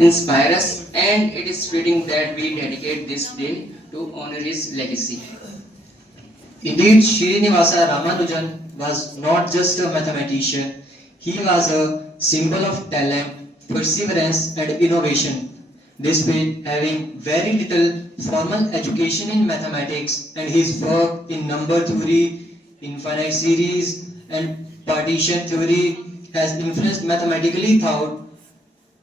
inspire us, and it is fitting that we dedicate this day to honor his legacy. Indeed, Srinivasa Ramanujan was not just a mathematician, he was a symbol of talent, perseverance, and innovation. Despite having very little formal education in mathematics and his work in number theory, infinite series, and partition theory has influenced mathematically thought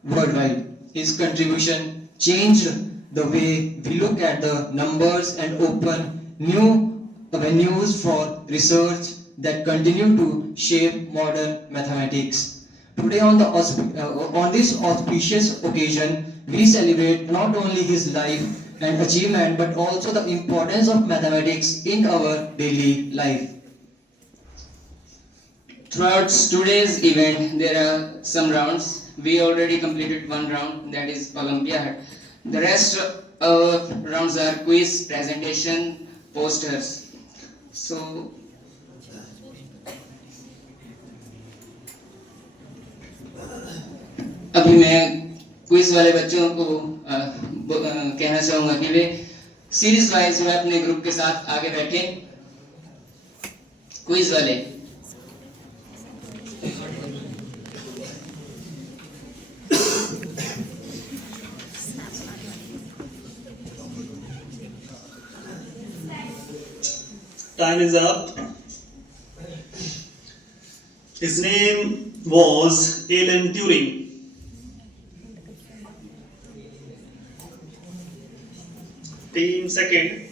worldwide. His contribution changed the way we look at the numbers and opened new avenues for research that continue to shape modern mathematics. Today, on this auspicious occasion, we celebrate not only his life and achievement but also the importance of mathematics in our daily life. Throughout today's event, there are some rounds. We already completed one round, that is Olympiad. The rest of rounds are quiz, presentation, posters. So, अभी मैं क्विज वाले बच्चों को कहना चाहूँगा कि वे series wise जो है अपने ग्रुप के साथ आगे बैठे। क्विज वाले Time is up. His name was Alan Turing. Team second.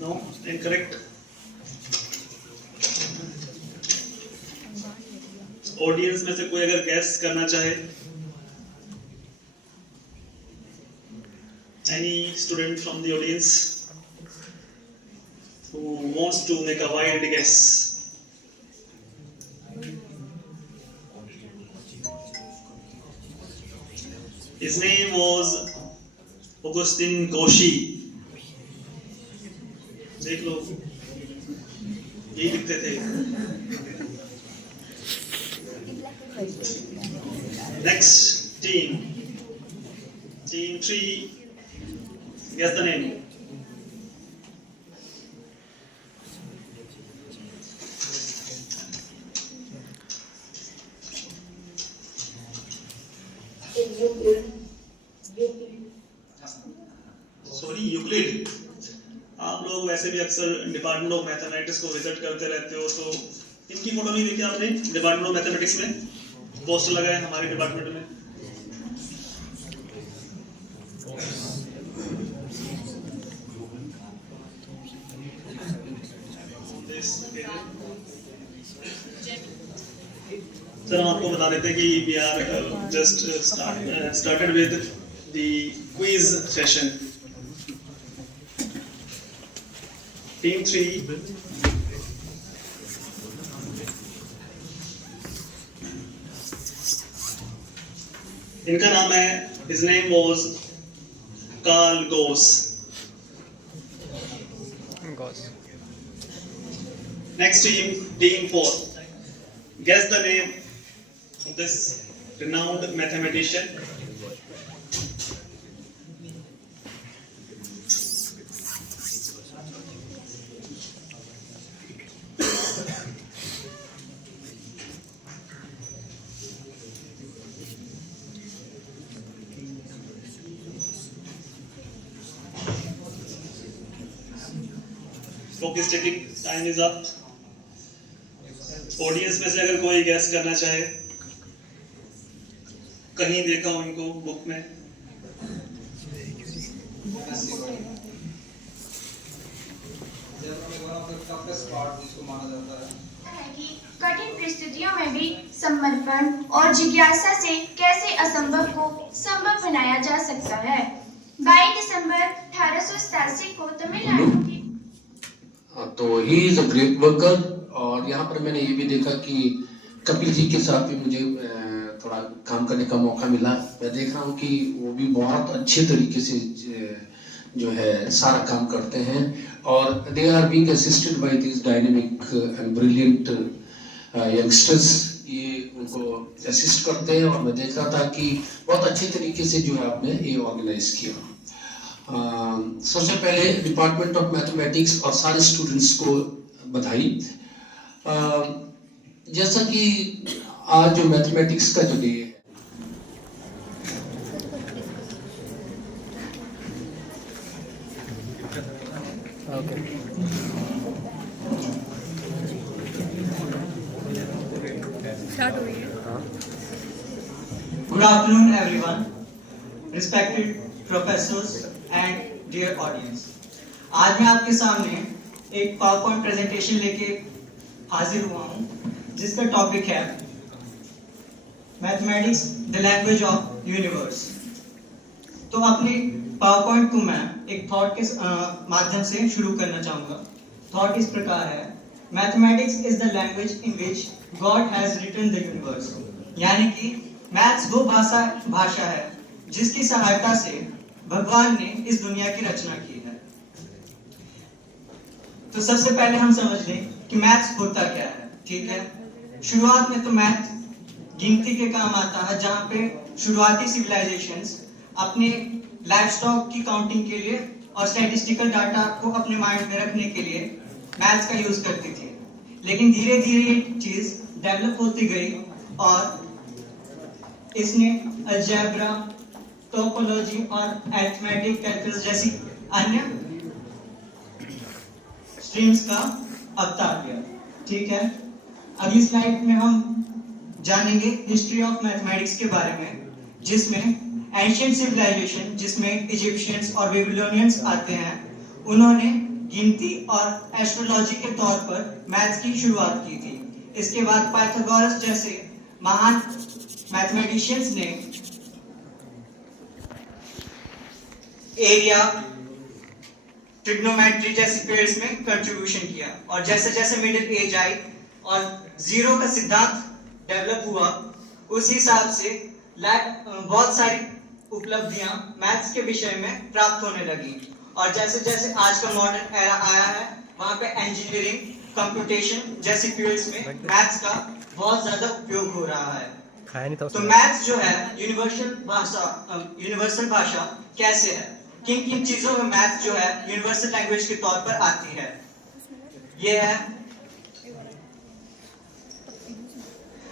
No, incorrect. Audience में से कोई अगर गैस करना चाहे, any student from the audience who wants to make a wild guess? His name was Augustin Cauchy. देख लो, यही लिखते थे। Next team, team 3. Guess the name. Sorry, Euclid. आप लोग वैसे भी अक्सर डिपार्टमेंट ऑफ मैथमेटिक्स को विजिट करते रहते हो, तो इनकी फोटो नहीं देखी आपने? डिपार्टमेंट ऑफ मैथमेटिक्स में पोस्टर लगा है हमारे डिपार्टमेंट में। सर हम आपको बता देते हैं कि we are just started with the quiz session. Team 3 इनका नाम है, his name was Carl Gauss. Next team, team 4. Guess the name of this renowned mathematician. Focus checking, time is up. Audience में से अगर कोई गैस करना चाहे, कहीं देखा हो इनको बुक में? कठिन परिस्थितियों में भी समर्पण और जिज्ञासा से कैसे असंभव को संभव बनाया जा सकता है। 22 दिसंबर 1887 को तमिलनाडु की तो he is a great worker. और यहाँ पर मैंने ये भी देखा कि कपिल जी के साथ भी मुझे थोड़ा काम करने का मौका मिला। मैं देख रहा हूँ कि वो भी बहुत अच्छे तरीके से जो है सारा काम करते हैं और they are being assisted by this dynamic and brilliant youngsters. ये उनको असिस्ट करते हैं और मैं देख रहा था कि बहुत अच्छे तरीके से जो है आपने ये ऑर्गेनाइज किया। सबसे पहले डिपार्टमेंट ऑफ मैथमेटिक्स और सारे स्टूडेंट्स को बधाई। जैसा कि आज जो मैथमेटिक्स का जो डे है, Good afternoon, everyone, respected professors and dear audience. आज मैं आपके सामने एक PowerPoint प्रेजेंटेशन लेके हाजिर हुआ हूँ जिसका टॉपिक है mathematics the language of universe. तो अपनी PowerPoint को मैं एक थॉट के माध्यम से शुरू करना चाहूँगा। थॉट इस प्रकार है, mathematics is the language in which God has written the universe. यानी कि मैथ्स वो भाषा है जिसकी सहायता से भगवान ने इस दुनिया की रचना की है। तो सबसे पहले हम समझ लें कि मैथ्स होता क्या है। ठीक है, शुरुआत में तो मैथ गिनती के काम आता है, जहां पे शुरुआती सिविलाइजेशंस अपने लाइवस्टॉक की काउंटिंग के लिए और स्टैटिस्टिकल डाटा को अपने माइंड में रखने के लिए मैथ्स का यूज करती थी। लेकिन धीरे धीरे ये चीज डेवलप होती गई और इसने अलजेब्रा, टोपोलॉजी और अरिथमेटिक कैलकुलस जैसी अन्य स्ट्रीम्स का अवतार लिया। ठीक है, अगली स्लाइड में हम जानेंगे हिस्ट्री ऑफ मैथमेटिक्स के बारे में, जिसमें एंशिएंट सिविलाइजेशन, जिसमें इजिप्शियंस और बेबीलोनियंस आते हैं, उन्होंने गिनती और एस्ट्रोलॉजी के तौर पर मैथ्स की शुरुआत की थी। इसके बाद पाइथागोरस जैसे महान मैथमेटिशियंस ने एरिया, ट्रिग्नोमेट्री जैसी फील्ड्स में कंट्रीब्यूशन किया। और जैसे जैसे मिडिल एज आई और जीरो का सिद्धांत डेवलप हुआ, उस हिसाब से बहुत सारी उपलब्धियां मैथ्स के विषय में प्राप्त होने लगी। और जैसे जैसे आज का मॉडर्न एरा आया है, वहां पे इंजीनियरिंग, कंप्यूटेशन जैसी फील्ड्स में मैथ्स का बहुत ज्यादा उपयोग हो रहा है। तो मैथ्स जो है यूनिवर्सल भाषा कैसे है, किन किन चीजों में मैथ्स जो है यूनिवर्सल लैंग्वेज के तौर पर आती है। ये है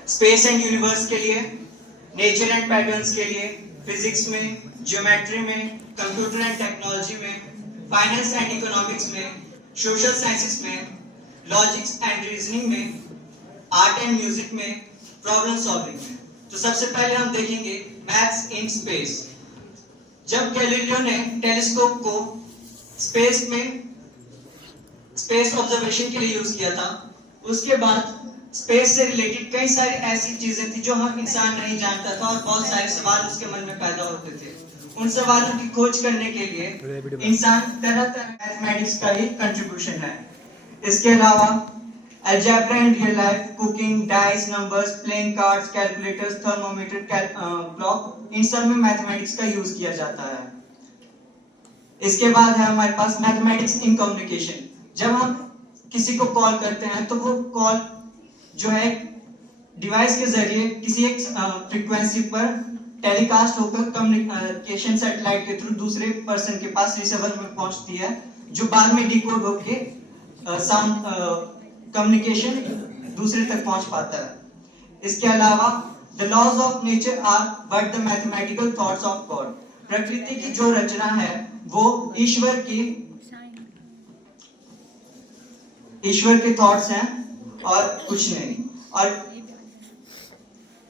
स्पेस एंड यूनिवर्स के लिए, नेचर एंड पैटर्न्स के लिए, फिजिक्स में, ज्योमेट्री में, कंप्यूटर एंड टेक्नोलॉजी में, फाइनेंस एंड इकोनॉमिक्स में, सोशल साइंसेस में, लॉजिक्स एंड रीजनिंग में, आर्ट एंड म्यूजिक में, प्रॉब्लम सॉल्विंग में। तो सबसे पहले हम देखेंगे मैथ्स इन स्पेस। जब गैलीलियो ने टेलीस्कोप को स्पेस ऑब्जर्वेशन के लिए यूज किया था, उसके बाद स्पेस से रिलेटेड कई सारी ऐसी चीजें थी जो हम इंसान नहीं जानता था और बहुत सारे सवाल उसके मन में पैदा होते थे। उन सवालों की खोज करने के लिए इंसान तरह तरह मैथमेटिक्स का ही कंट्रीब्यूशन है। इसके अलावा algebra in real life, cooking, dice, numbers, playing cards, calculators, thermometer, clock, इन सब में मैथमेटिक्स का यूज किया जाता है। इसके बाद है हमारे पास मैथमेटिक्स इन कम्युनिकेशन। जब हम किसी को कॉल करते हैं तो वो कॉल जो है डिवाइस के जरिए किसी एक फ्रीक्वेंसी पर टेलीकास्ट होकर कम्युनिकेशन सैटेलाइट के थ्रू दूसरे पर्सन के पास रिसीवर में पहुंचती है, जो बाद में डिकोड होके साउंड कम्युनिकेशन दूसरे तक पहुंच पाता है। इसके अलावा the laws of nature are but the mathematical thoughts of God. प्रकृति की जो रचना है वो ईश्वर के थॉट्स हैं और कुछ नहीं। और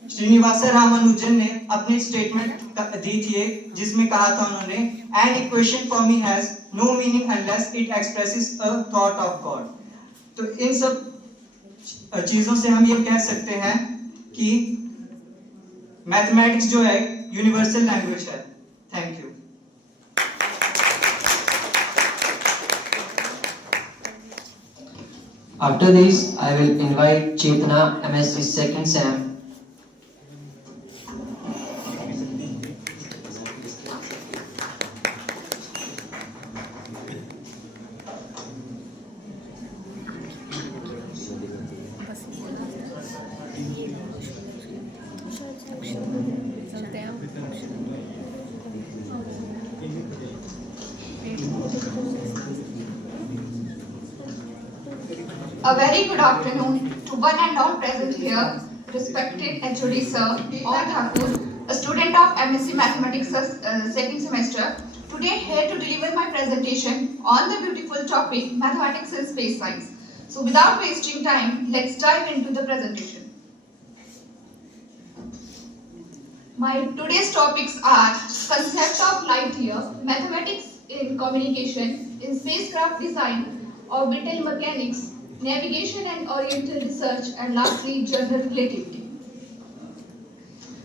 श्रीनिवास रामानुजन ने अपनी स्टेटमेंट दी थी जिसमें कहा था उन्होंने, an equation for me has no meaning unless it expresses a thought of God. तो इन सब चीजों से हम ये कह सकते हैं कि मैथमेटिक्स जो है यूनिवर्सल लैंग्वेज है। Thank you. After this, I will invite Chetna, MSc Second Sem. A very good afternoon to one and all present here, respected HOD Sir, or Thakur, a student of MSc Mathematics second semester. Today here to deliver my presentation on the beautiful topic Mathematics and Space Science. So without wasting time, let's dive into the presentation. My today's topics are concept of light year, mathematics in communication, in spacecraft design, orbital mechanics, navigation and oriental research, and lastly general relativity.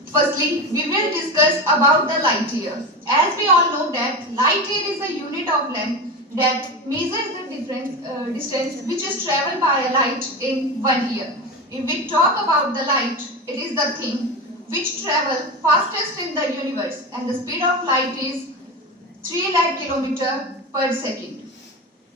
Firstly, we will discuss about the light year. As we all know that light year is a unit of length that measures the distance which is traveled by a light in 1 year. If we talk about the light, it is the thing which travel fastest in the universe, and the speed of light is 3 lakh km per second,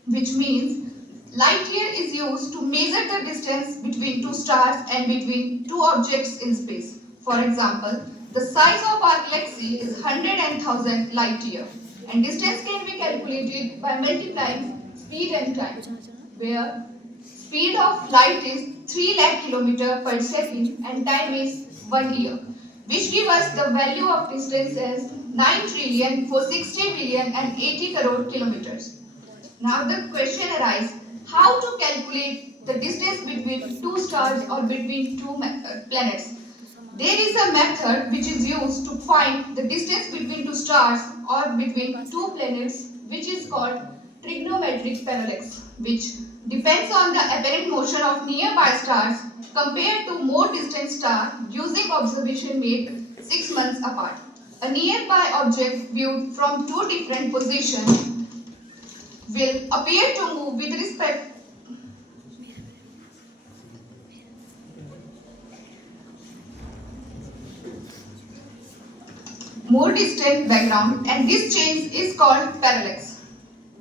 which means light year is used to measure the distance between two stars and between two objects in space. For example, the size of our galaxy is 100 and 1000 light year, and distance can be calculated by multiplying speed and time, where speed of light is 3 lakh km per second and time is 1 year, which give us the value of distance as 9,460,080 crore kilometers. Now the question arises, how to calculate the distance between two stars or between two planets? There is a method which is used to find the distance between two stars or between two planets, which is called trigonometric parallax, which depends on the apparent motion of nearby stars compared to more distant star using observation made 6 months apart. A nearby object viewed from two different positions will appear to move with respect more distant background, and this change is called parallax.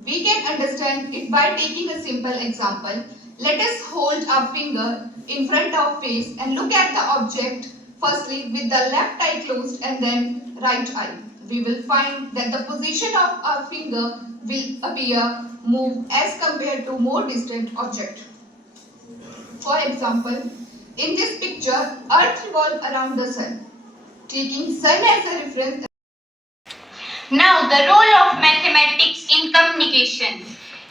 We can understand it by taking a simple example. Let us hold our finger in front of face and look at the object firstly with the left eye closed and then right eye. We will find that the position of our finger will move as compared to more distant object. For example, in this picture, Earth revolves around the Sun. Taking Sun as a reference. Now the role of mathematics in communication.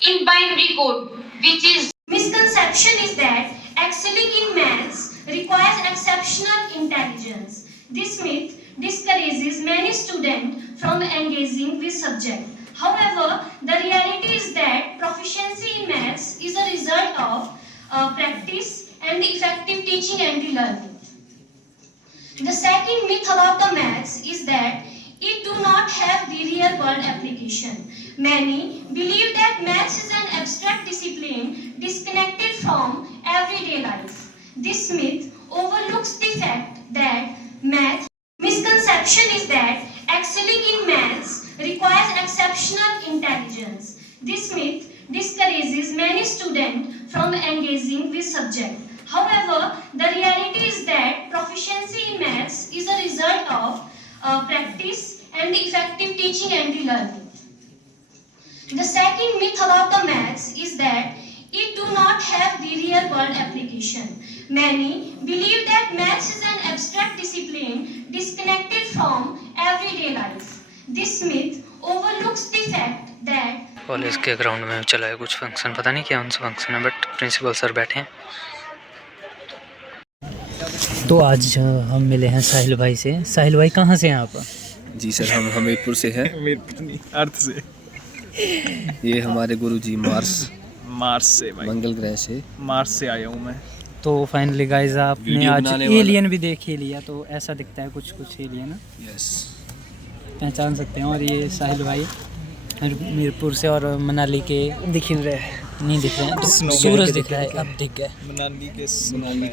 In binary code, which is misconception is that excelling in maths requires exceptional intelligence. This myth discourages many students from engaging with subject. However, the reality is that proficiency in maths is a result of practice and effective teaching and learning. The second myth about the maths is that it do not have the real world application. Many believe that maths is an abstract discipline disconnected from everyday life. This myth overlooks the fact that misconception is that excelling in maths requires exceptional intelligence. This myth discourages many students from engaging with subject. However, the reality is that proficiency in maths is a result of practice and effective teaching and learning. The second myth about the maths is that it do not have the real world application. Many believe that maths is an abstract discipline disconnected from everyday life. This myth overlooks the fact that college के ग्राउंड में चला है कुछ फंक्शन, पता नहीं क्या उनसे फंक्शन है, बट प्रिंसिपल सर बैठे हैं। तो आज हम मिले हैं साहिल भाई से। साहिल भाई कहाँ से हैं आप? जी सर, हम हमीरपुर से हैं। हमीरपुर नहीं, अर्थ से। ये हमारे गुरुजी मार्स से भाई, मंगल ग्रह से, मार्स से आया हूँ मैं। तो फाइनली गाइस आपने आज एलियन भी देख ही लिया, तो ऐसा दिखता है कुछ एलियन, यस पहचान सकते हैं। और ये साहिल भाई हमीरपुर से, और मनाली के नहीं दिख रहे हैं, सूरज दिख रहा है, अब दिख गए मनाली के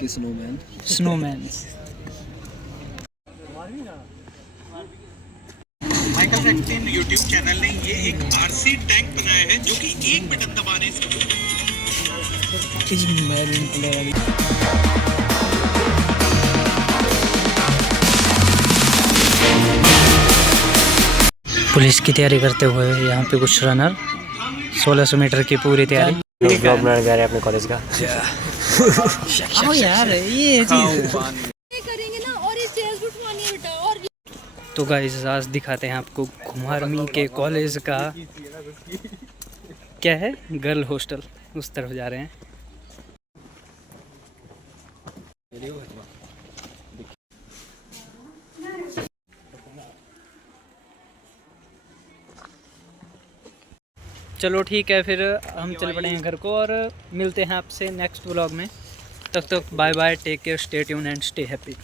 स्नोमैन। माइकल फैक्टिन यूट्यूब चैनल ने ये एक आरसी टैंक बनाया है जो कि 1 बटन दबाने से पुलिस की तैयारी करते हुए यहाँ पे कुछ रनर 1600 मीटर की पूरी तैयारी। ब्लॉग बनाने जा रहे हैं अपने कॉलेज का। आओ यार ये चीज करेंगे ना, और ये चेयर्स भी उठवानी है बेटा। और तो गाइस आज दिखाते हैं आपको घुमारमी के कॉलेज का क्या है, गर्ल हॉस्टल, उस तरफ जा रहे हैं। चलो ठीक है, फिर हम चल पड़े हैं घर को और मिलते हैं आपसे नेक्स्ट व्लॉग में। तब तक bye bye, take care, stay tune and stay happy.